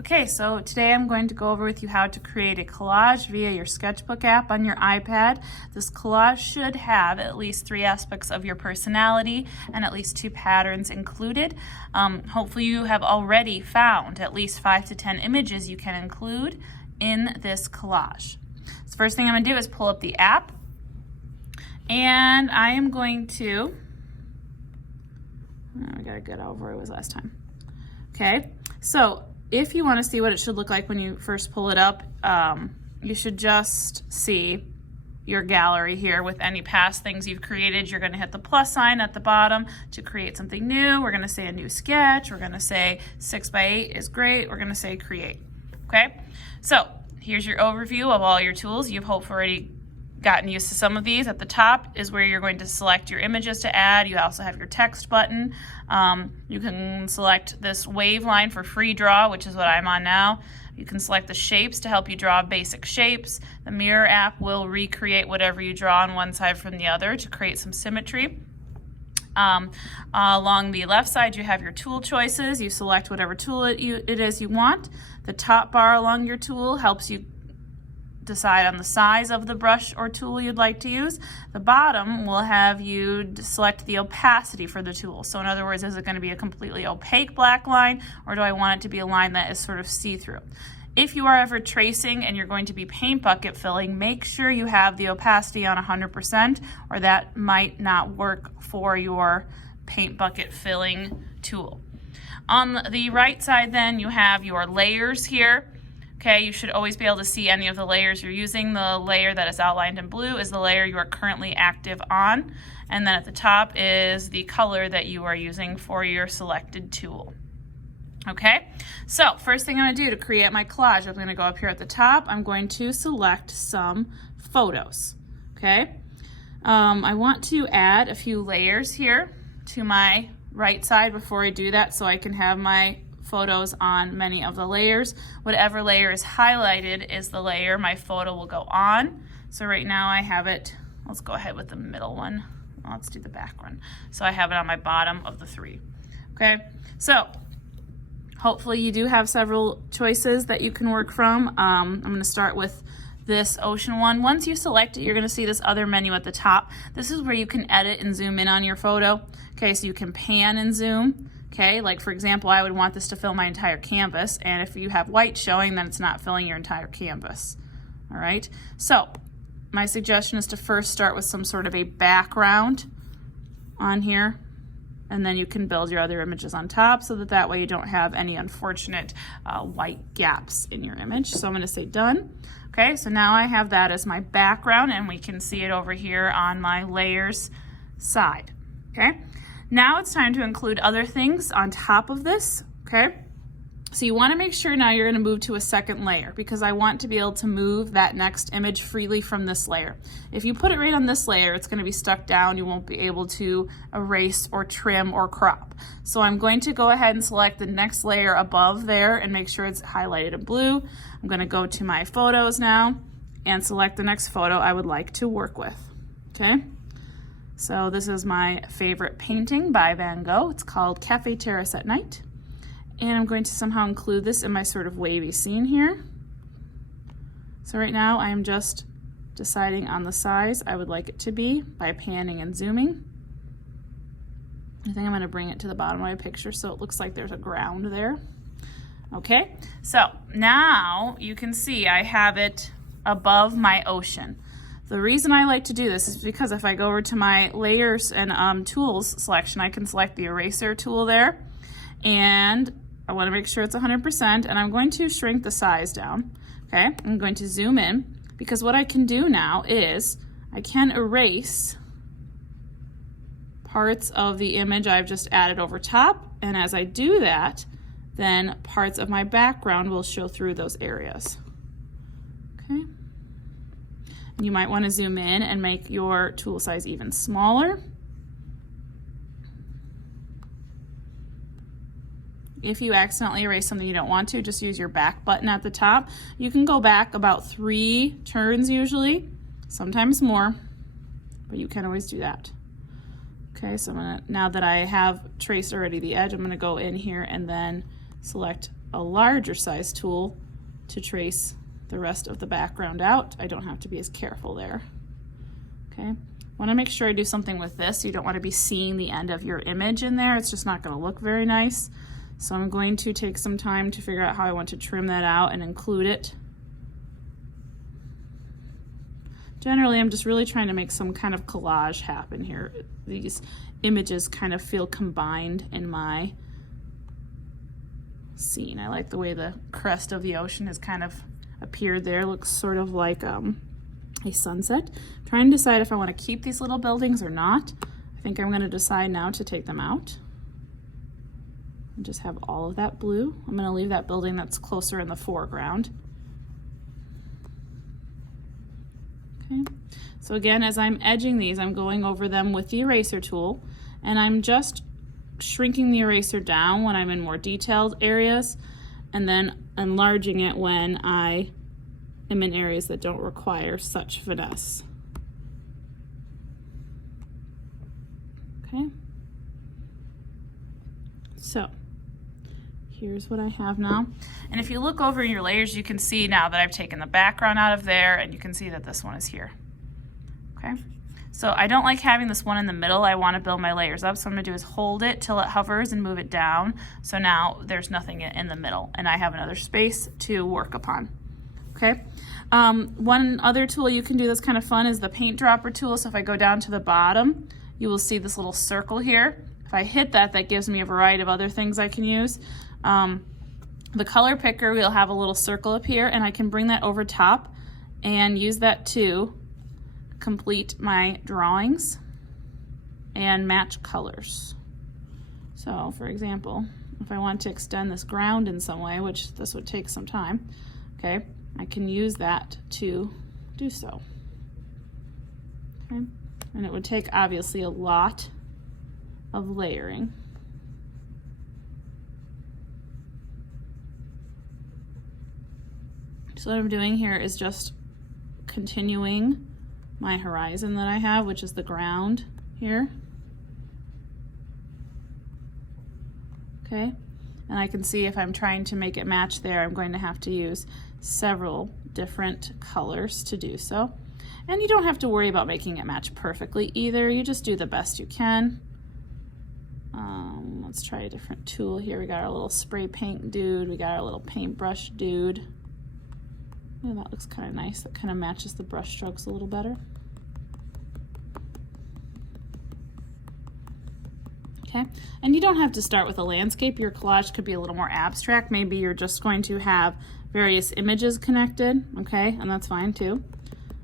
Okay, so today I'm going to go over with you how to create a collage via your Sketchbook app on your iPad. This collage should have at least 3 aspects of your personality and at least 2 patterns included. Hopefully you have already found at least 5 to 10 images you can include in this collage. So first thing I'm going to do is pull up the app, and I am going to, I gotta get over where it was last time. Okay, so if you want to see what it should look like when you first pull it up, you should just see your gallery here with any past things you've created. You're going to hit the plus sign at the bottom to create something new. We're going to say a new sketch. We're going to say 6x8 is great. We're going to say create. Okay, so here's your overview of all your tools. You've hopefully already gotten used to some of these. At the top is where you're going to select your images to add. You also have your text button. You can select this wave line for free draw, which is what I'm on now. You can select the shapes to help you draw basic shapes. The mirror app will recreate whatever you draw on one side from the other to create some symmetry. Along the left side, you have your tool choices. You select whatever tool it is you want. The top bar along your tool helps you decide on the size of the brush or tool you'd like to use. The bottom will have you select the opacity for the tool. So in other words, is it going to be a completely opaque black line, or do I want it to be a line that is sort of see-through? If you are ever tracing and you're going to be paint bucket filling, make sure you have the opacity on 100%, or that might not work for your paint bucket filling tool. On the right side then, you have your layers here. Okay, you should always be able to see any of the layers you're using. The layer that is outlined in blue is the layer you are currently active on. And then at the top is the color that you are using for your selected tool. Okay, so first thing I'm going to do to create my collage, I'm going to go up here at the top. I'm going to select some photos. Okay, I want to add a few layers here to my right side before I do that, so I can have my photos on many of the layers. Whatever layer is highlighted is the layer my photo will go on. So right now I have it, let's go ahead with the middle one. Let's do the back one. So I have it on my bottom of the 3. Okay, so hopefully you do have several choices that you can work from. I'm going to start with this ocean one. Once you select it, you're going to see this other menu at the top. This is where you can edit and zoom in on your photo. Okay, so you can pan and zoom. Okay, like for example, I would want this to fill my entire canvas, and if you have white showing, then it's not filling your entire canvas. All right, so my suggestion is to first start with some sort of a background on here, and then you can build your other images on top so that way you don't have any unfortunate white gaps in your image. So I'm going to say done. Okay, so now I have that as my background, and we can see it over here on my layers side. Okay. Now it's time to include other things on top of this, okay? So you want to make sure now you're going to move to a second layer, because I want to be able to move that next image freely from this layer. If you put it right on this layer, it's going to be stuck down. You won't be able to erase or trim or crop. So I'm going to go ahead and select the next layer above there and make sure it's highlighted in blue. I'm going to go to my photos now and select the next photo I would like to work with, okay? So this is my favorite painting by Van Gogh. It's called Cafe Terrace at Night. And I'm going to somehow include this in my sort of wavy scene here. So right now I am just deciding on the size I would like it to be by panning and zooming. I think I'm going to bring it to the bottom of my picture so it looks like there's a ground there. Okay, so now you can see I have it above my ocean. The reason I like to do this is because if I go over to my layers and tools selection, I can select the eraser tool there, and I want to make sure it's 100%, and I'm going to shrink the size down. Okay, I'm going to zoom in, because what I can do now is I can erase parts of the image I've just added over top, and as I do that, then parts of my background will show through those areas. Okay. You might want to zoom in and make your tool size even smaller. If you accidentally erase something you don't want to, just use your back button at the top. You can go back about 3 turns usually, sometimes more, but you can always do that. Okay, so now that I have traced already the edge, I'm going to go in here and then select a larger size tool to trace the rest of the background out. I don't have to be as careful there. Okay, want to make sure I do something with this. You don't want to be seeing the end of your image in there. It's just not going to look very nice. So I'm going to take some time to figure out how I want to trim that out and include it. Generally, I'm just really trying to make some kind of collage happen here. These images kind of feel combined in my scene. I like the way the crest of the ocean has kind of appeared there. It looks sort of like a sunset. I'm trying to decide if I want to keep these little buildings or not. I think I'm going to decide now to take them out and just have all of that blue. I'm going to leave that building that's closer in the foreground. Okay. So again, as I'm edging these, I'm going over them with the eraser tool, and I'm just shrinking the eraser down when I'm in more detailed areas, and then enlarging it when I am in areas that don't require such finesse. Okay. So here's what I have now. And if you look over your layers, you can see now that I've taken the background out of there, and you can see that this one is here. Okay. So I don't like having this one in the middle. I want to build my layers up. So what I'm going to do is hold it till it hovers and move it down. So now there's nothing in the middle, and I have another space to work upon. Okay. One other tool you can do that's kind of fun is the paint dropper tool. So if I go down to the bottom, you will see this little circle here. If I hit that, that gives me a variety of other things I can use. The color picker will have a little circle up here, and I can bring that over top and use that to complete my drawings and match colors. So for example, if I want to extend this ground in some way, which this would take some time, okay, I can use that to do so. Okay, and it would take obviously a lot of layering. So what I'm doing here is just continuing my horizon that I have, which is the ground here. Okay, and I can see if I'm trying to make it match there, I'm going to have to use several different colors to do so. And you don't have to worry about making it match perfectly either. You just do the best you can. Let's try a different tool here. We got our little spray paint dude. We got our little paintbrush dude. Yeah, that looks kind of nice. That kind of matches the brush strokes a little better. Okay, and you don't have to start with a landscape. Your collage could be a little more abstract. Maybe you're just going to have various images connected, okay, and that's fine too.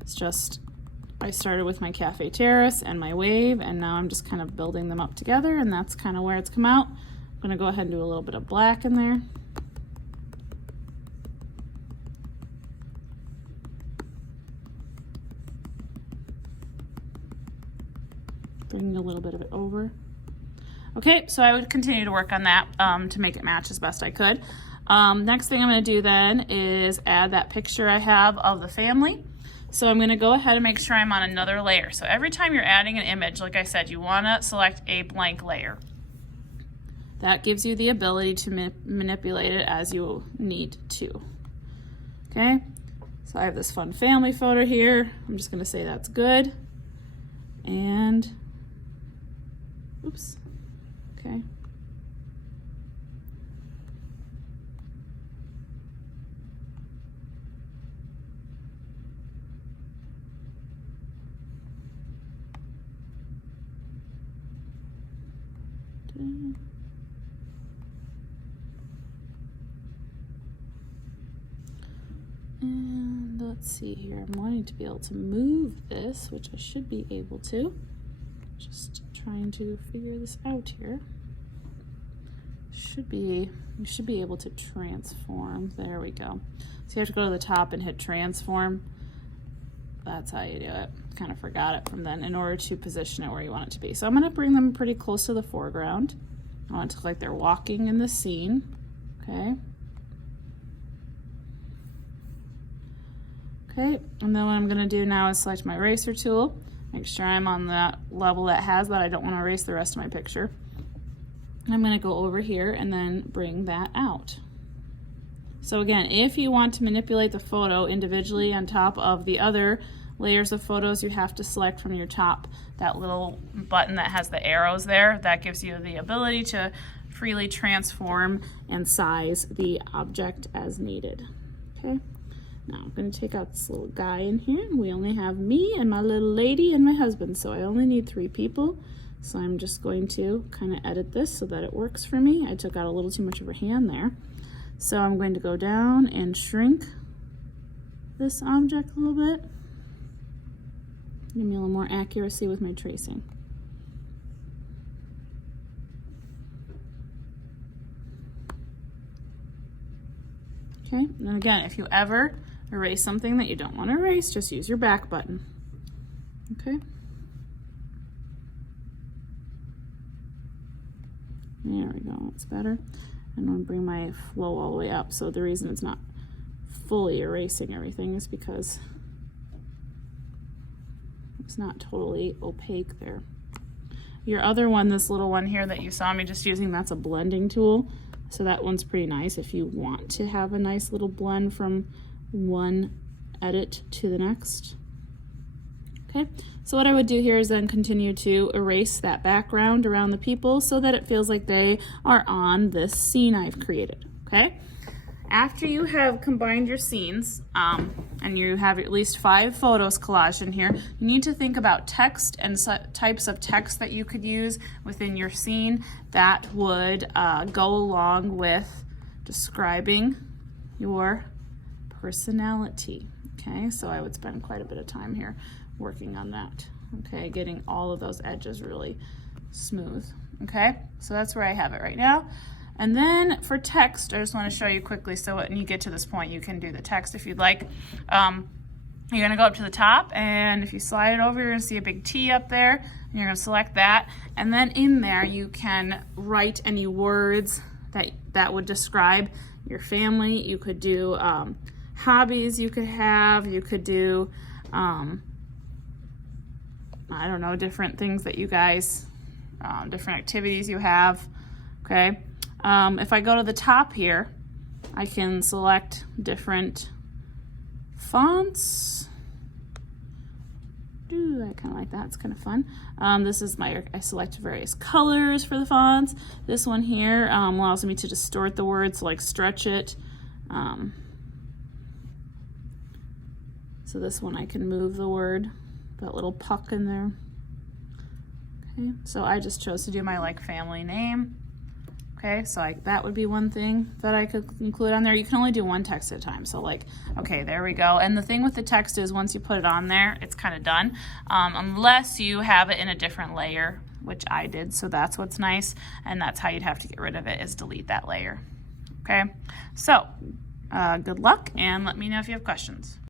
It's just, I started with my cafe terrace and my wave, and now I'm just kind of building them up together, and that's kind of where it's come out. I'm gonna go ahead and do a little bit of black in there. Bringing a little bit of it over. Okay, so I would continue to work on that to make it match as best I could. Next thing I'm going to do then is add that picture I have of the family. So I'm going to go ahead and make sure I'm on another layer. So every time you're adding an image, like I said, you want to select a blank layer. That gives you the ability to manipulate it as you need to. Okay, so I have this fun family photo here. I'm just going to say that's good. And, oops, okay. And let's see here, I'm wanting to be able to move this, which I should be able to. Just trying to figure this out here. You should be able to transform. There we go. So you have to go to the top and hit transform. That's how you do it. Kind of forgot it from then in order to position it where you want it to be. So I'm going to bring them pretty close to the foreground. I want it to look like they're walking in the scene. Okay. Okay, and then what I'm going to do now is select my eraser tool. Make sure I'm on that level that has that. I don't want to erase the rest of my picture. I'm going to go over here and then bring that out. So again, if you want to manipulate the photo individually on top of the other layers of photos, you have to select from your top that little button that has the arrows there. That gives you the ability to freely transform and size the object as needed. Okay, now I'm going to take out this little guy in here. We only have me and my little lady and my husband, so I only need 3 people. So I'm just going to kind of edit this so that it works for me. I took out a little too much of her hand there. So I'm going to go down and shrink this object a little bit. Give me a little more accuracy with my tracing. Okay, and again, if you ever erase something that you don't want to erase, just use your back button. Okay. There we go, that's better. I'm going to bring my flow all the way up. So the reason it's not fully erasing everything is because it's not totally opaque there. Your other one, this little one here that you saw me just using, that's a blending tool. So that one's pretty nice if you want to have a nice little blend from one edit to the next. Okay, so what I would do here is then continue to erase that background around the people so that it feels like they are on this scene I've created. Okay, after you have combined your scenes and you have at least 5 photos collaged in here, you need to think about text and types of text that you could use within your scene that would go along with describing your personality. Okay, so I would spend quite a bit of time here working on that. Okay, getting all of those edges really smooth. Okay, so that's where I have it right now. And then for text, I just want to show you quickly so when you get to this point you can do the text if you'd like. You're going to go up to the top, and if you slide it over, you're going to see a big T up there, and you're going to select that, and then in there you can write any words that would describe your family. You could do hobbies you could have, you could do I don't know, different things that you guys, different activities you have. Okay, if I go to the top here, I can select different fonts. I kind of like that, it's kind of fun. This is I select various colors for the fonts. This one here allows me to distort the words, so like stretch it. So this one I can move the word, that little puck in there. Okay, so I just chose to do my family name. Okay, so that would be one thing that I could include on there. You can only do one text at a time. So okay, there we go. And the thing with the text is once you put it on there, it's kind of done. Unless you have it in a different layer, which I did. So that's what's nice. And that's how you'd have to get rid of it, is delete that layer. Okay, so good luck and let me know if you have questions.